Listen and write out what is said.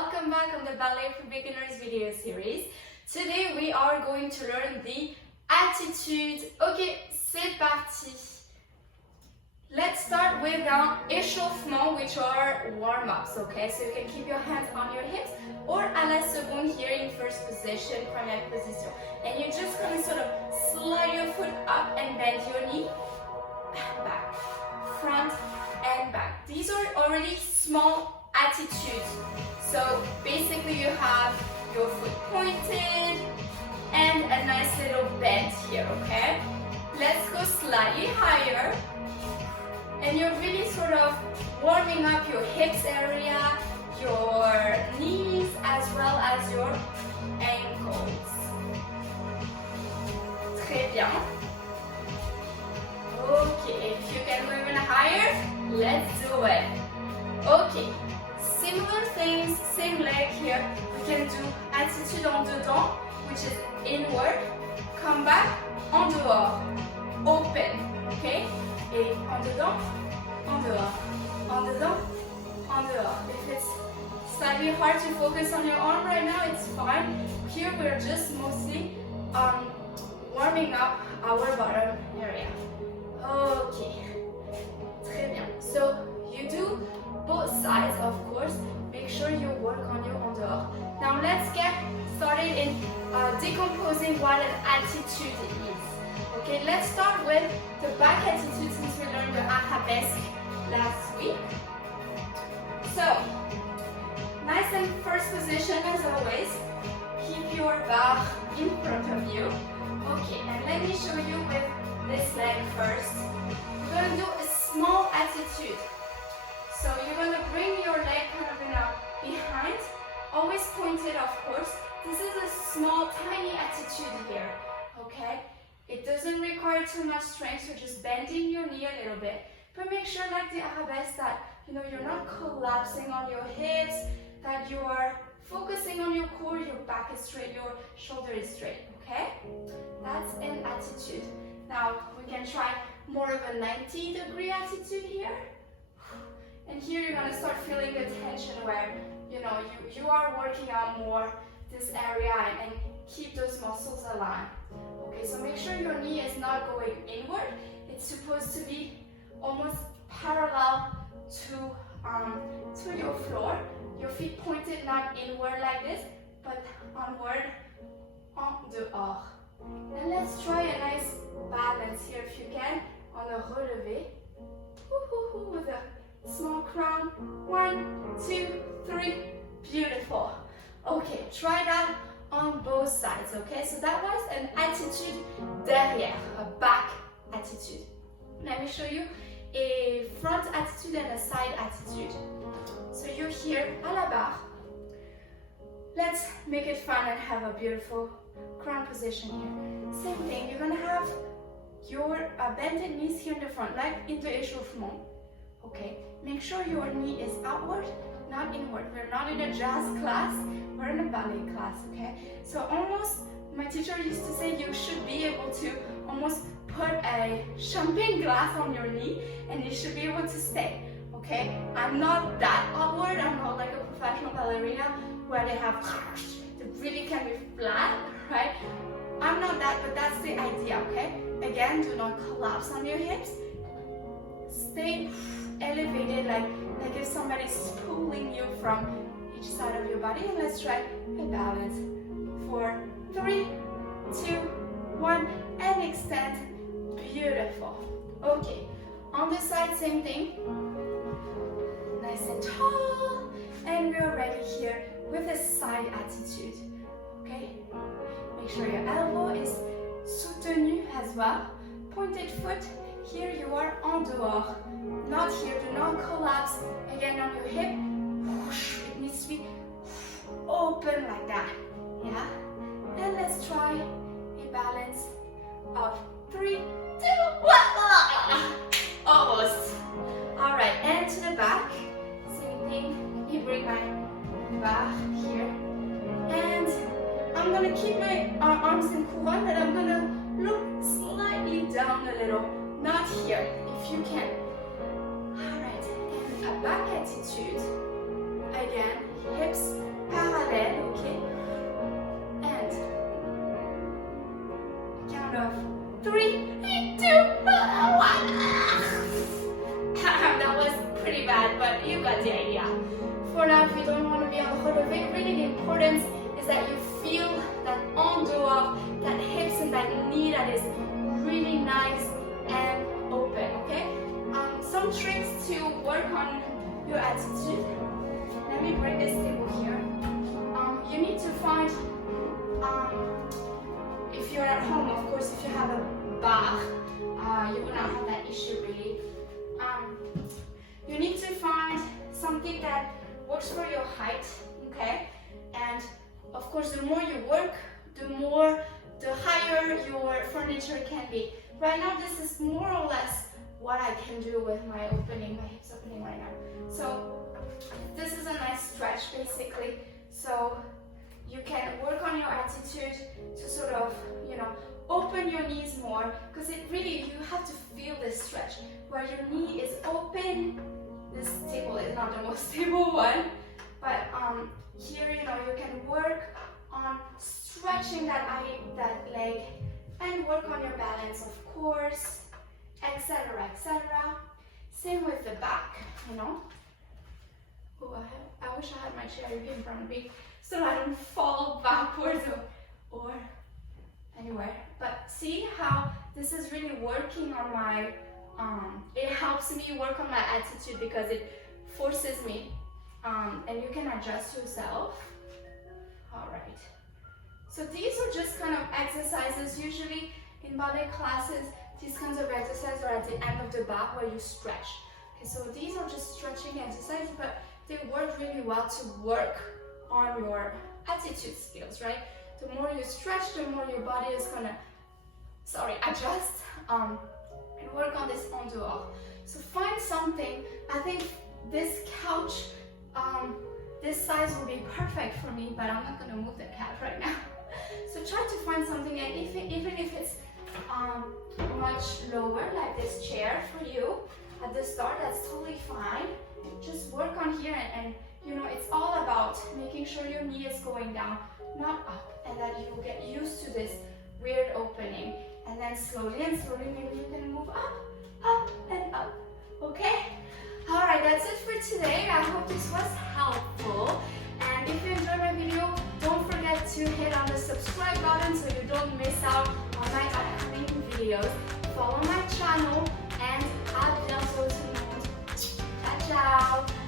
welcome back on the Ballet for Beginners video series. Today we are going to learn the attitude. Ok, c'est parti. Let's start with an échauffement, which are warm-ups, okay? So you can keep your hands on your hips or à la seconde here in first position, première position. And you're just going to sort of slide your foot up and bend your knee, back, front and back. These are already small attitudes. So basically you have your foot pointed and a nice little bend here, okay? Let's go slightly higher. And you're really sort of warming up your hips area, your knees, as well as your ankles. Très bien. Okay, if you can go even higher, let's do it. Okay, similar things, same leg here. We can do attitude en dedans, which is inward. Come back, en dehors. Open, okay? Et en dedans, en dehors. En dedans, en dehors. If it's slightly hard to focus on your arm right now, it's fine. Here we're just mostly warming up our bottom area. Okay, très bien. So you do both sides, of course. Make sure you work on your en dehors. Now let's get started in decomposing what an attitude is. Okay, let's start with the back attitude since we learned the Aakash last week. So, nice and first position as always. Keep your barre in front of you. Okay, and let me show you with this leg first. We're going to do a small attitude. So you're going to bring your leg kind of behind, always pointed of course. This is a small tiny attitude here, okay? It doesn't require too much strength, so just bending your knee a little bit. But make sure like the Aakash that you're not collapsing on your hips, that you are focusing on your core, your back is straight, your shoulder is straight, okay? That's an attitude. Now we can try more of a 90-degree attitude here. And here you're gonna start feeling the tension where you are working out more this area and keep those muscles aligned. Okay, so make sure your knee is not going inward. It's supposed to be almost parallel to your floor. Your feet pointed not inward like this, but onward, en dehors. And let's try a nice balance here if you can on a relevé. With a small crown. 1, 2, 3. Beautiful. Okay, try that on both sides, okay? So that was an attitude derrière, a back attitude. Let me show you a front attitude and a side attitude. So you're here à la barre. Let's make it fun and have a beautiful crown position here. Same thing, you're gonna have your bended knees here in the front, like in the échauffement. Okay, make sure your knee is outward, not inward. We're not in a jazz class, we're in a ballet class, okay? So almost, my teacher used to say you should be able to almost put a champagne glass on your knee and you should be able to stay, okay? I'm not that outward, I'm not like a professional ballerina where they have, they really can be flat, right? I'm not that, but that's the idea, okay? Again, do not collapse on your hips. Stay elevated like if somebody's pulling you from each side of your body. And let's try a balance. 4, 3, 2, 1, and extend. Beautiful. Okay, on this side, same thing. Nice and tall. And we're ready here with a side attitude. Okay, make sure your elbow is soutenu as well. Pointed foot. Here you are en dehors, not here, do not collapse again on your hip. It needs to be open like that, yeah? And let's try a balance of 3, 2, 1, almost. All right, and to the back, same thing. Let me bring my barre here. And I'm gonna keep my arms in couronne, but I'm gonna look slightly down a little. Not here, if you can. Alright, and a back attitude. Again, hips 3, 2, 1. That was pretty bad, but you got the idea. For now, if you don't want to be on the hold of it, really the importance is that you feel that en dehors, that hips and that knee that is really nice and open, okay? Some tricks to work on your attitude. Let me bring this table here. You need to find, if you're at home, of course, if you have a bar, you will not have that issue really. You need to find something that works for your height, okay? And of course, the more you work, the higher your furniture can be. Right now, this is more or less what I can do with my hips opening right now. So this is a nice stretch basically. So you can work on your attitude to sort of, open your knees more, because it really, you have to feel this stretch where your knee is open. This table is not the most stable one, but here, you can work on stretching that leg and work on your balance, of course, etc., etc. Same with the back, Oh, I wish I had my chair in front of me so I don't fall backwards or anywhere. But see how this is really working on my, it helps me work on my attitude because it forces me, and you can adjust yourself. All right. So these are just kind of exercises. Usually in ballet classes, these kinds of exercises are at the end of the bar where you stretch. Okay, so these are just stretching exercises, but they work really well to work on your attitude skills, right? The more you stretch, the more your body is gonna, adjust and work on this en dehors. So find something. I think this couch, this size will be perfect for me, but I'm not gonna move the cat right now. So try to find something, and even if it's much lower, like this chair for you at the start, that's totally fine. Just work on here, and it's all about making sure your knee is going down, not up, and that you will get used to this weird opening. And then slowly and slowly, maybe you can move up, up, and up. Okay? All right, that's it for today. I hope this was helpful. And if you enjoyed my video, don't forget to hit on the subscribe button so you don't miss out on my upcoming videos. Follow my channel, and à bientôt tout le monde. Ciao, ciao!